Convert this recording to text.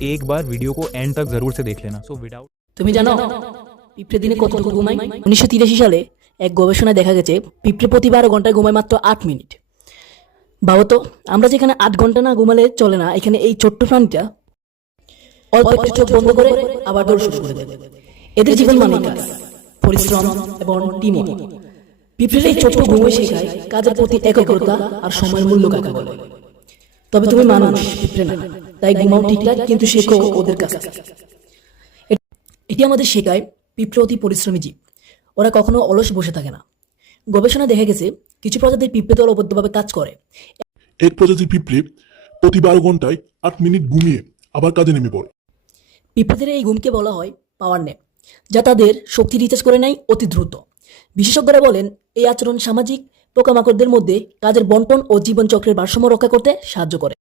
एक बार वीडियो को एंड तक जरूर से देख लेना। सो विदाउट তুমি জানো পিঁপড়ে দিনে কতটুকু ঘুমায়? 1983 সালে এক গবেষণায় দেখা গেছে পিঁপড়ে প্রতি 12 ঘন্টায় ঘুমায় মাত্র 8 মিনিট। ভাবো তো, আমরা যেখানে 8 ঘন্টা না ঘুমালে চলে না, এখানে এই ছোট্ট প্রাণীটা অল্প একটু চোখ বন্ধ করে আবার দৌড় শুরু করে দেবে। এদের জীবন মানে কাজ, পরিশ্রম এবং টিমওয়ার্ক। পিঁপড়ের এই ছোট্ট ঘুমে শেখায় কাজের প্রতি একাগ্রতা আর সময়ের মূল্য কাকে বলে। তবে তুমি মানুষ, পিঁপড়ে না, তাই ঘুমাও ঠিকঠাক, কিন্তু শেখো ওদের কাছ থেকে। এটি আমাদের শেখায় পিঁপড়ে অতি পরিশ্রমী জীব, ওরা কখনো অলস বসে থাকে না। গবেষণা দেখা গেছে কিছু প্রজাতির পিঁপড়ে দলবদ্ধভাবে কাজ করে। এক প্রজাতির পিঁপড়ে প্রতি 12 ঘন্টায় 8 মিনিট ঘুমিয়ে আবার কাজে নেমে পড়ে। পিঁপড়েদের এই ঘুমকে বলা হয় পাওয়ার ন্যাপ, যা তাদের শক্তি রিচার্জ করে নেয় অতি দ্রুত। বিশেষজ্ঞরা বলেন এই আচরণ সামাজিক পোকামাকড়দের মধ্যে কাজের বন্টন ও জীবনচক্রের ভারসাম্য রক্ষা করতে সাহায্য করে।